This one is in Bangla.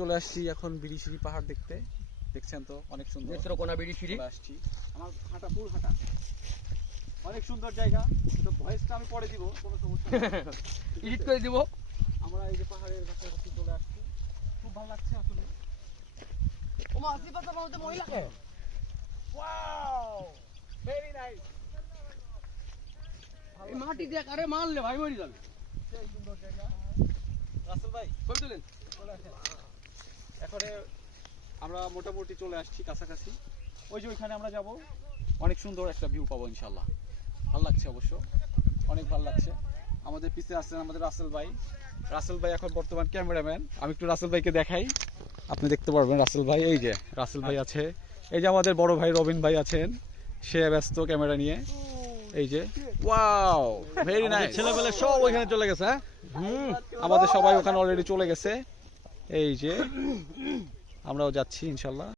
চলে আসছি এখন বিড়িশিরি পাহাড় দেখতে। দেখছেন তো অনেক সুন্দর নেত্রকোনা বিড়িশিরি আসছি। আমার হাঁটা ফুল হাঁটা অনেক সুন্দর জায়গা। তো ভয়েসটা আমি পরে দিব, কোনো সমস্যা নেই, এডিট করে দিব। আমরা এই যে পাহাড়ের কাছাকাছি চলে আসছি, খুব ভালো লাগছে আসলে। ওমা আসিপাতা মধ্যে মহিলাকে ওয়াও ভেরি নাইস। এই মাটি দেখ, আরে মারলে ভাই মরে যাবে। সেই সুন্দর জায়গা। রাসেল ভাই কই দিলেন? চলে আসেন। এখন আমরা মোটামুটি চলে আসছি কাছাকাছি। ওই যে ওইখানে আমরা যাব, অনেক সুন্দর একটা ভিউ পাবো ইনশাল্লাহ। ভালো লাগছে অবশ্য, অনেক ভালো লাগছে। আমাদের পিছে আছেন আমাদের রাসেল ভাই। রাসেল ভাই এখন বর্তমান ক্যামেরাম্যান। আমি একটু রাসেল ভাইকে দেখাই, আপনি দেখতে পারবেন রাসেল ভাই। এই যে রাসেল ভাই আছে, এই যে আমাদের বড় ভাই রবিন ভাই আছেন, সে ব্যস্ত ক্যামেরা নিয়ে। এই যে ওয়াও ভেরি নাইস। ছেলেবেলে সব ওইখানে চলে গেছে। আমাদের সবাই ওখানে অলরেডি চলে গেছে। এই যে আমরাও যাচ্ছি ইনশাল্লাহ।